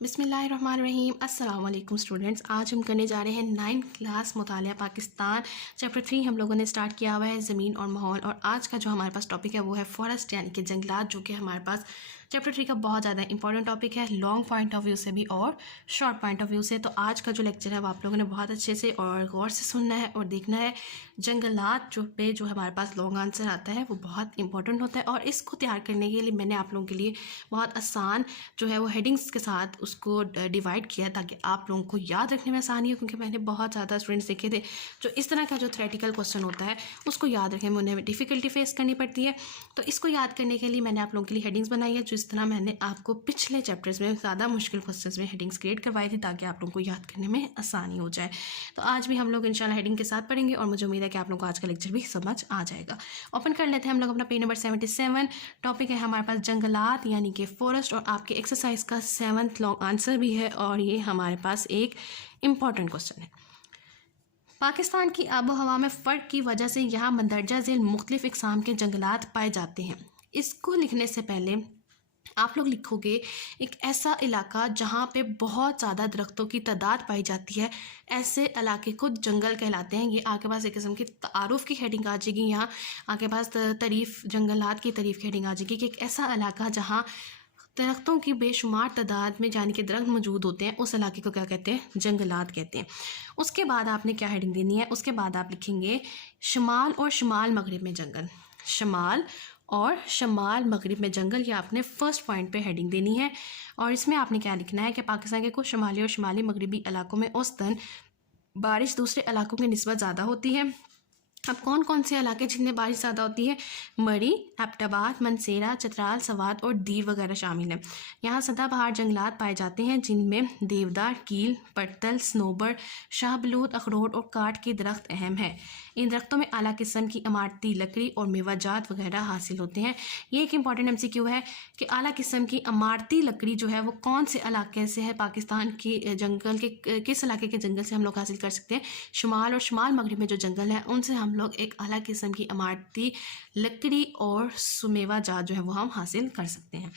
बिस्मिल्लाहिर्रहमानिर्रहीम। अस्सलाम वालेकुम स्टूडेंट्स। आज हम करने जा रहे हैं 9th क्लास मुतालिया पाकिस्तान चैप्टर 3 हम लोगों ने स्टार्ट किया हुआ है ज़मीन और माहौल। और आज का जो हमारे पास टॉपिक है वो है फॉरेस्ट यानी कि जंगलात, जो कि हमारे पास चैप्टर 3 का बहुत ज़्यादा इंपॉर्टेंट टॉपिक है, लॉन्ग पॉइंट ऑफ व्यू से भी और शॉर्ट पॉइंट ऑफ व्यू से। तो आज का जो लेक्चर है वो आप लोगों ने बहुत अच्छे से और गौर से सुनना है और देखना है। जंगलात जो हमारे पास लॉन्ग आंसर आता है वो बहुत इंपॉर्टेंट होता है, और इसको तैयार करने के लिए मैंने आप लोगों के लिए बहुत आसान जो है वो हेडिंग्स के साथ उसको डिवाइड किया ताकि आप लोगों को याद रखने में आसानी हो। क्योंकि मैंने बहुत ज़्यादा स्टूडेंट्स देखे थे जो इस तरह का जो थ्योरेटिकल क्वेश्चन होता है उसको याद रखने में उन्हें डिफ़िकल्टी फेस करनी पड़ती है। तो इसको याद करने के लिए मैंने आप लोगों के लिए हेडिंग्स बनाई है, जिस तरह मैंने आपको पिछले चैप्टर्स में ज़्यादा मुश्किल क्वेश्चन में हेडिंग्स क्रिएट करवाई थी ताकि आप लोगों को याद करने में आसानी हो जाए। तो आज भी हम लोग इंशाल्लाह हेडिंग के साथ पढ़ेंगे और मुझे उम्मीद है कि आप लोगों को आज का लेक्चर भी समझ आ जाएगा। ओपन कर लेते हैं हम लोग अपना पेज नंबर 77। टॉपिक है हमारे पास जंगलात यानी कि फॉरेस्ट, और आपके एक्सरसाइज का 7th लॉन्ग आंसर भी है, और ये हमारे पास एक इम्पॉर्टेंट क्वेश्चन है। पाकिस्तान की आबो हवा में फ़र्क की वजह से यहाँ मंदरजा झेल मुख्तलिफ इक़साम के जंगलात पाए जाते हैं। इसको लिखने से पहले आप लोग लिखोगे एक ऐसा इलाका जहाँ पे बहुत ज़्यादा दरख्तों की तादाद पाई जाती है, ऐसे इलाके को जंगल कहलाते हैं। ये आपके पास एक किस्म की तारुफ की हेडिंग आ जाएगी, यहाँ आपके पास तारीफ़ जंगलात की तारीफ़ की हेडिंग आ जाएगी कि एक ऐसा इलाका जहाँ दरख्तों की बेशुमार तादाद में यानी कि दरख्त मौजूद होते हैं, उस इलाके को क्या कहते हैं? जंगलात कहते हैं। उसके बाद आपने क्या हेडिंग देनी है? उसके बाद आप लिखेंगे शमाल और शमाल मगरिब में जंगल। शमाल और शमाल मगरिब में जंगल, ये आपने फर्स्ट पॉइंट पे हेडिंग देनी है। और इसमें आपने क्या लिखना है कि पाकिस्तान के कुछ शमाली और शमाली मगरिबी इलाकों में औसतन बारिश दूसरे इलाकों की निस्बत ज़्यादा होती है। अब कौन कौन से इलाके जिनमें बारिश ज़्यादा होती है? मरी, एबटाबाद, मनसेरा, चतराल, सवात और दीर वगैरह शामिल हैं। यहाँ सदाबहार जंगलात पाए जाते हैं जिनमें देवदार, कील, पड़तल, स्नोबर, शाहबलूत, अखरोट और काठ के दरख्त अहम हैं। इन दरख्तों में आला किस्म की इमारती लकड़ी और मेवाजात वगैरह हासिल होते हैं। ये एक इंपॉर्टेंट MCQ है कि आला किस्म की इमारती लकड़ी जो है वो कौन से इलाके से है, पाकिस्तान की जंगल के किस इलाके के जंगल से हम लोग हासिल कर सकते हैं? शुमाल और शुमाल मगरब में जो जंगल है उनसे हम लोग एक आला किस्म की इमारती लकड़ी और सुमेवा जात जो है वो हम हासिल कर सकते हैं।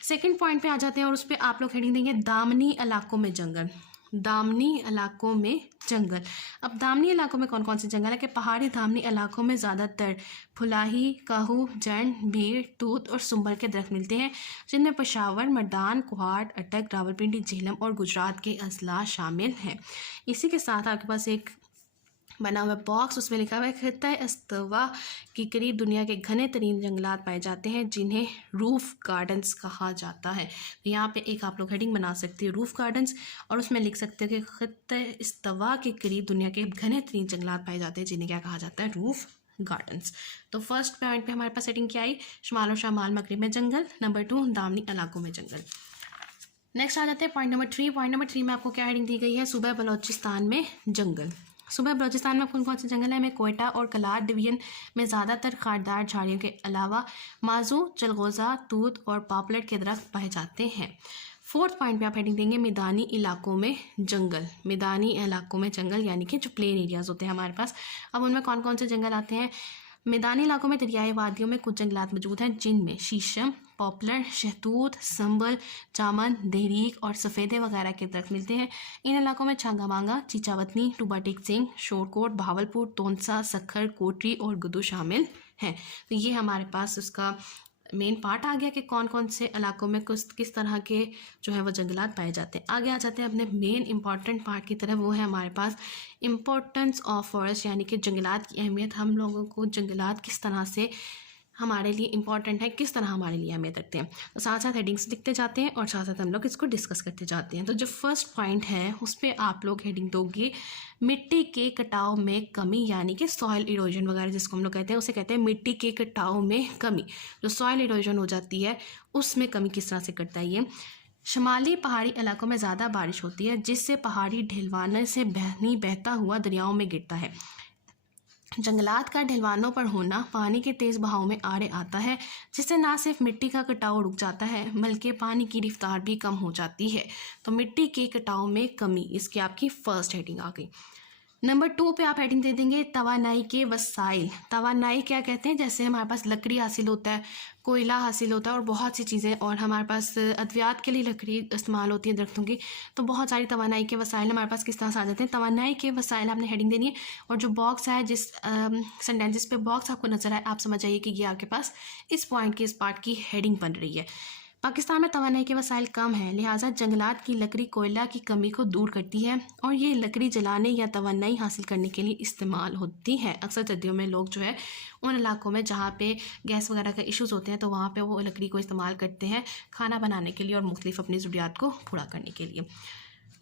सेकंड पॉइंट पे आ जाते हैं और उस पर आप लोग हेडिंग देंगे दामनी इलाकों में जंगल। दामनी इलाकों में जंगल। अब दामनी इलाकों में कौन कौन से जंगल है? कि पहाड़ी दामनी इलाकों में ज़्यादातर फुलाही, काहू, जैन, बीड़, तूत और सुंबर के दरख्त मिलते हैं, जिनमें पेशावर, मर्दान, कुहाट, अटक, रावलपिंडी, झेलम और गुजरात के अजला शामिल हैं। इसी के साथ आपके पास एक बना हुआ बॉक्स, उसमें लिखा हुआ है खित्ता अस्तवा के करीब दुनिया के घने तरीन जंगलात पाए जाते हैं जिन्हें रूफ गार्डन्स कहा जाता है। तो यहाँ पे एक आप लोग हेडिंग बना सकते हो रूफ गार्डन्स, और उसमें लिख सकते हो कि खित्ता अस्तवा के करीब दुनिया के घने तरीन जंगलात पाए जाते हैं जिन्हें क्या कहा जाता है? Roof gardens. तो फर्स्ट पॉइंट पे हमारे पास हेडिंग क्या आई? शुमाल और शमाल मगरिब में जंगल। नंबर 2 दामनी इलाकों में जंगल। नेक्स्ट आ जाते हैं पॉइंट नंबर 3। पॉइंट नंबर 3 में आपको क्या हेडिंग दी गई है? सूबा बलोचिस्तान में जंगल। सूबा बलोचिस्तान में कौन कौन से जंगल हैं? में कोयटा और कलार डिवीजन में ज़्यादातर खारदार झाड़ियों के अलावा माजू, चलगोज़ा, तूत और पॉपुलेट के दरख्त पाए जाते हैं। फोर्थ पॉइंट पे आप हेडिंग देंगे मैदानी इलाकों में जंगल। मैदानी इलाकों में जंगल यानी कि जो प्लेन एरियाज़ होते हैं हमारे पास। अब उनमें कौन कौन से जंगल आते हैं? मैदानी इलाकों में दरियाई वादियों में कुछ जंगलात मौजूद हैं जिनमें शीशम, पॉपुलर, शहतूत, संबल, जामन, देहरीक और सफ़ेदे वगैरह के दरख्त मिलते हैं। इन इलाकों में छांगा मांगा, चीचावतनी, टूबा टेक सिंह, शोरकोट, भावलपुर, तोनसा, सखर, कोटरी और गुदू शामिल हैं। तो ये हमारे पास उसका मेन पार्ट आ गया कि कौन कौन से इलाकों में किस तरह के जो है वो जंगलात पाए जाते हैं। आगे आ जाते हैं अपने मेन इंपॉर्टेंट पार्ट की तरफ, वो है हमारे पास इम्पोर्टेंस ऑफ फॉरेस्ट यानी कि जंगलात की अहमियत। हम लोगों को जंगलात किस तरह से हमारे लिए इंपॉर्टेंट है, किस तरह हमारे लिए अहमियत रखते हैं। तो साथ साथ हेडिंग्स लिखते जाते हैं और साथ साथ हम लोग इसको डिस्कस करते जाते हैं। तो जो फर्स्ट पॉइंट है उस पर आप लोग हेडिंग दोगे मिट्टी के कटाव में कमी, यानी कि सॉइल इरोजन वगैरह जिसको हम लोग कहते हैं, उसे कहते हैं मिट्टी के कटाव में कमी। जो सॉइल इरोजन हो जाती है उसमें कमी किस तरह से करता है ये? शमाली पहाड़ी इलाकों में ज़्यादा बारिश होती है जिससे पहाड़ी ढलवाने से बहता हुआ दरियाओं में गिरता है। जंगलात का ढलवानों पर होना पानी के तेज़ बहाव में आड़े आता है, जिससे ना सिर्फ मिट्टी का कटाव रुक जाता है बल्कि पानी की रफ्तार भी कम हो जाती है। तो मिट्टी के कटाव में कमी, इसकी आपकी फर्स्ट हेडिंग आ गई। नंबर 2 पे आप हेडिंग दे देंगे तवानाई के वसाइल। तवानाई क्या कहते हैं, जैसे हमारे पास लकड़ी हासिल होता है, कोयला हासिल होता है और बहुत सी चीज़ें, और हमारे पास अद्वियात के लिए लकड़ी इस्तेमाल होती है दरख्तों की, तो बहुत सारी तवानाई के वसाइल हमारे पास किस तरह से आ जाते हैं। तवानाई के वसाइल आपने हेडिंग देनी है, और जो बॉक्स है, जिस सेंटेंसेस पे बॉक्स आपको नजर आए, आप समझ आइए कि ये आपके पास इस पॉइंट की, इस पार्ट की हेडिंग बन रही है। पाकिस्तान में तवानाई के वसाइल कम हैं, लिहाजा जंगलात की लकड़ी कोयला की कमी को दूर करती है और ये लकड़ी जलाने या तवानाई हासिल करने के लिए इस्तेमाल होती है। अक्सर सर्दियों में लोग जो है उन इलाकों में जहाँ पे गैस वगैरह का इश्यूज़ होते हैं, तो वहाँ पे वो लकड़ी को इस्तेमाल करते हैं खाना बनाने के लिए और मुख्तलिफ अपनी ज़रूरियात को पूरा करने के लिए।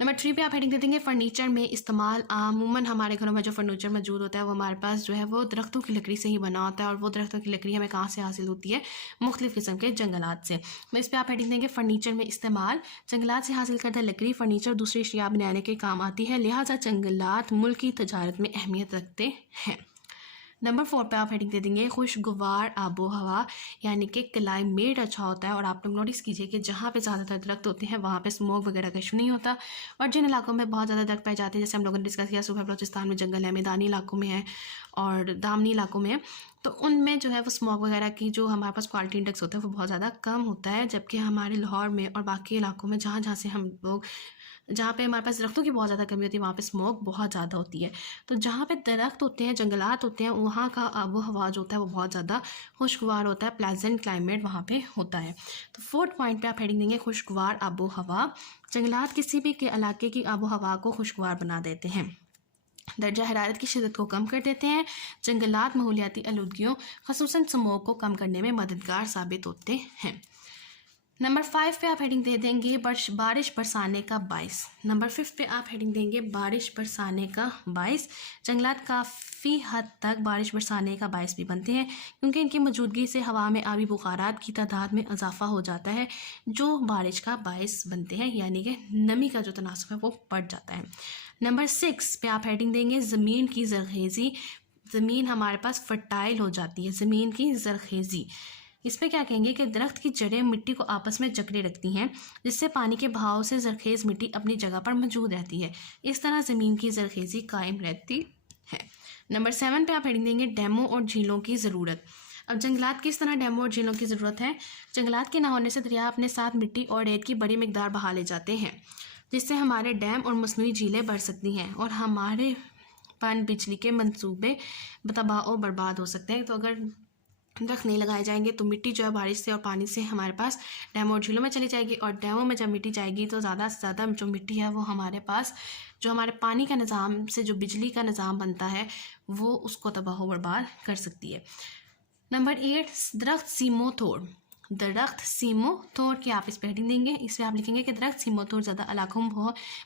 नंबर 3 पे आप हेडिंग दे देंगे फर्नीचर में इस्तेमाल। अमूमन हमारे घरों में जो फर्नीचर मौजूद होता है वो हमारे पास जो है वो दरख्तों की लकड़ी से ही बना होता है, और वो दरख्तों की लकड़ी हमें कहाँ से हासिल होती है, मुख्तलिफ किस्म के जंगलात से। तो इस पर आप हेडिंग देंगे फर्नीचर में इस्तेमाल। जंगलात से हासिल करदा लकड़ी फर्नीचर दूसरी अशिया बनाने के काम आती है, लिहाजा जंगलात मुल्क की तजारत में अहमियत रखते हैं। नंबर 4 पे आप हेडिंग दे देंगे खुशगवार आबो हवा, यानी कि क्लाइमेट अच्छा होता है। और आप लोग नोटिस कीजिए कि जहाँ पे ज़्यादातर दरख्त होते हैं वहाँ पे स्मोक वगैरह का इशू नहीं होता, और जिन इलाकों में बहुत ज़्यादा दरख्त पाए जाते हैं, जैसे हम लोगों ने डिस्कस किया सुबह बलोचिस्तान में जंगल है, मैदानी इलाकों में है और दामनी इलाकों में है, तो उनमें जो है वो स्मोक वगैरह की जो हमारे पास क्वालिटी इंडेक्स होता है वो बहुत ज़्यादा कम होता है। जबकि हमारे लाहौर में और बाकी इलाकों में जहाँ जहाँ से हम लोग, जहाँ पे हमारे पास दरख्तों की बहुत ज़्यादा कमी होती है, वहाँ पे स्मोक बहुत ज़्यादा होती है। तो जहाँ पे दरख्त होते हैं, जंगलात होते हैं, वहाँ का आबो हवा जो होता है वो बहुत ज़्यादा खुशगवार होता है, प्लेजेंट क्लाइमेट वहाँ पे होता है। तो 4th पॉइंट पे आप हेडिंग देंगे खुशगवार आबो हवा। जंगलात किसी भी के इलाके की आबो हवा को खुशगवार बना देते हैं, दर्जा हरारत की शिद्दत को कम कर देते हैं। जंगलात माहौलियाती आलूदगियों खसूसन स्मोक को कम करने में मददगार साबित होते हैं। नंबर 5 पे आप हेडिंग दे देंगे बारिश बरसाने का बाइस। नंबर 5 पे आप हेडिंग देंगे बारिश बरसाने का बाइस। जंगलात काफ़ी हद तक बारिश बरसाने का बाइस भी बनते हैं, क्योंकि इनकी मौजूदगी से हवा में आबी बुखारात की तादाद में इजाफा हो जाता है, जो बारिश का बाइस बनते हैं, यानी कि नमी का जो तनासब है वो बढ़ जाता है। नंबर 6 पे आप हेडिंग देंगे ज़मीन की ज़रखेज़ी। ज़मीन हमारे पास फर्टाइल हो जाती है, ज़मीन की ज़रखेज़ी। इस पर क्या कहेंगे कि दरख्त की जड़ें मिट्टी को आपस में जकड़े रखती हैं, जिससे पानी के बहाव से जरखेज़ मिट्टी अपनी जगह पर मौजूद रहती है। इस तरह ज़मीन की जरखेज़ी कायम रहती है। नंबर 7 पे आप हेडिंग देंगे डैमों और झीलों की ज़रूरत। अब जंगलात किस तरह डैमों और झीलों की ज़रूरत है। जंगलात के ना होने से दरिया अपने साथ मिट्टी और रेत की बड़ी मिकदार बहा ले जाते हैं, जिससे हमारे डैम और मसनूई झीलें बढ़ सकती हैं और हमारे पन बिजली के मंसूबे तबाह और बर्बाद हो सकते हैं। तो अगर दरख्त नहीं लगाए जाएंगे तो मिट्टी जो है बारिश से और पानी से हमारे पास डैमों और झीलों में चली जाएगी, और डैमों में जब मिट्टी जाएगी तो ज़्यादा से ज़्यादा जो मिट्टी है वो हमारे पास जो हमारे पानी का निज़ाम से जो बिजली का निज़ाम बनता है वो उसको तबाह बर्बाद कर सकती है। नंबर 8 दरख्त सीमोतोड़। दरख्त सीमोतोड़ की आप इस पर हेडिंग देंगे। इस पर आप लिखेंगे कि दरख्त सीमोतोड़ ज़्यादा इलाकों में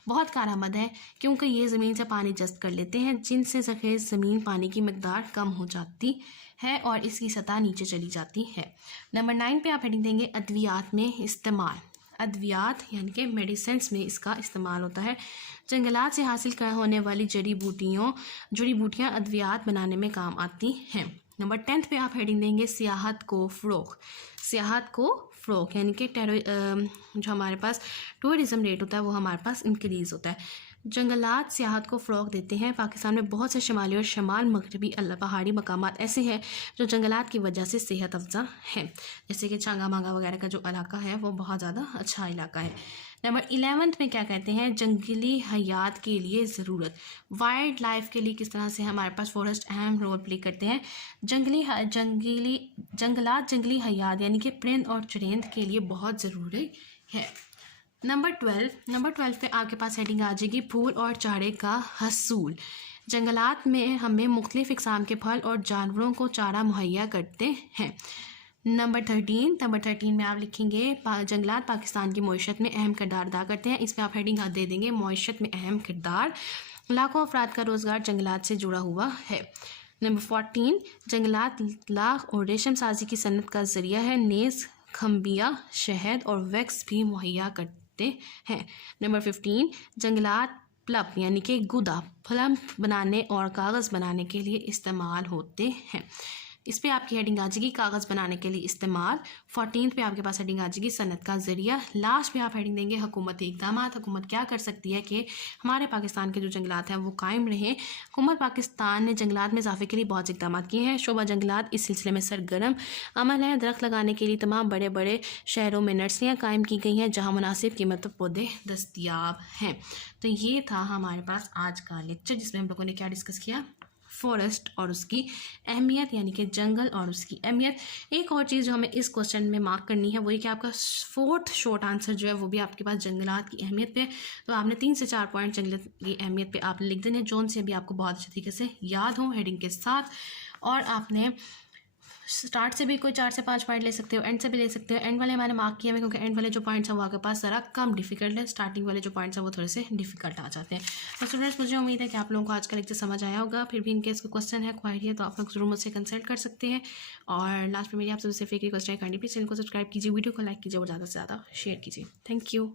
बहुत कारआमद है, क्योंकि ये ज़मीन से पानी जज़्ब कर लेते हैं, जिनसे ज़रखेज़ ज़मीन पानी की मिकदार कम हो जाती है और इसकी सतह नीचे चली जाती है। नंबर 9 पे आप हेडिंग देंगे अद्वियात में इस्तेमाल। अद्वियात यानी कि मेडिसिन्स में इसका इस्तेमाल होता है। जंगलात से हासिल होने वाली जड़ी बूटियाँ अद्वियात बनाने में काम आती हैं। नंबर 10 पे आप हेडिंग देंगे सियाहत को फ़रोग़। सियाहत को फ़रोग़ यानी कि जो हमारे पास टूरिज़म रेट होता है वो हमारे पास इंक्रीज़ होता है। जंगलात सियाहत को फ़रोग़ देते हैं। पाकिस्तान में बहुत से शमाली और शमाल मगरबी पहाड़ी मकामात ऐसे हैं जो जंगलात की वजह से सेहत अफ़ज़ा हैं, जैसे कि चांगा मांगा वगैरह का जो इलाका है वो बहुत ज़्यादा अच्छा इलाका है। नंबर 11 में क्या कहते हैं जंगली हयात के लिए ज़रूरत। वाइल्ड लाइफ के लिए किस तरह से हमारे पास फॉरेस्ट अहम रोल प्ले करते हैं। जंगलात जंगली हयात यानी कि परिंद और चुरिंद के लिए बहुत ज़रूरी है। नंबर 12 पे आपके पास हेडिंग आ जाएगी फूल और चारे का हसूल। जंगलात में हमें मुख्तलिफ़ इक़साम के फल और जानवरों को चारा मुहैया करते हैं। नंबर 13 में आप लिखेंगे जंगलात पाकिस्तान की मईशत में अहम किरदार अदा करते हैं। इस पर आप हेडिंग दे देंगे मईशत में अहम किरदार। लाखों अफराद का रोज़गार जंगलात से जुड़ा हुआ है। नंबर 14 जंगलात लाख और रेशम साजी की सनत का ज़रिया है। नेज़ खम्बिया शहद और वैक्स भी मुहैया करते हैं। नंबर 15 जंगलात प्लप यानी कि गुदा फिल्म बनाने और कागज़ बनाने के लिए इस्तेमाल होते हैं। इस पे आपकी हेडिंग आ जाएगी कागज़ बनाने के लिए इस्तेमाल। 14 पे आपके पास हेडिंग आ जाएगी सनत का ज़रिया। लास्ट पे आप हेडिंग देंगे हुकूमती इक़दामात। हुकूमत क्या कर सकती है कि हमारे पाकिस्तान के जो जंगलात हैं वो कायम रहें। हुकूमत पाकिस्तान ने जंगलात में इजाफे के लिए बहुत से इक़दाम किए हैं। शोबा जंगलात इस सिलसिले में सरगर्म अमल है। दरख्त लगाने के लिए तमाम बड़े बड़े शहरों में नर्सरियाँ कायम की गई हैं जहाँ मुनासिब कीमत पर पौधे दस्तियाब हैं। तो ये था हमारे पास आज का लेक्चर जिसमें हम लोगों ने क्या डिस्कस किया, फॉरेस्ट और उसकी अहमियत, यानी कि जंगल और उसकी अहमियत। एक और चीज़ जो हमें इस क्वेश्चन में मार्क करनी है वो ये कि आपका 4th शॉर्ट आंसर जो है वो भी आपके पास जंगलात की अहमियत पे। तो आपने 3 से 4 पॉइंट जंगलात की अहमियत पे आप लिख देने, जोन से भी आपको बहुत अच्छे तरीके से याद हो हेडिंग के साथ। और आपने स्टार्ट से भी कोई 4 से 5 पॉइंट ले सकते हो, एंड से भी ले सकते हो। एंड वाले मैंने मार्क किए हैं क्योंकि एंड वाले जो पॉइंट्स हैं वो आपके पास ज़रा कम डिफिकल्ट है, स्टार्टिंग वाले जो पॉइंट्स हैं वो थोड़े से डिफिकल्ट आ जाते हैं। तो स्टूडेंट्स मुझे उम्मीद है कि आप लोगों को आज का लेक्चर समझ आया होगा। फिर भी इनकेस कोई क्वेश्चन है, क्वायरी है तो आप लोग जरूर मुझसे कंसल्ट कर सकते हैं। और लास्ट में मेरी आपसे सिर्फ एक रिक्वेस्ट है, काइंडली प्लीज चैनल को सब्सक्राइब कीजिए, वीडियो को लाइक कीजिए और ज़्यादा से ज़्यादा शेयर कीजिए। Thank you.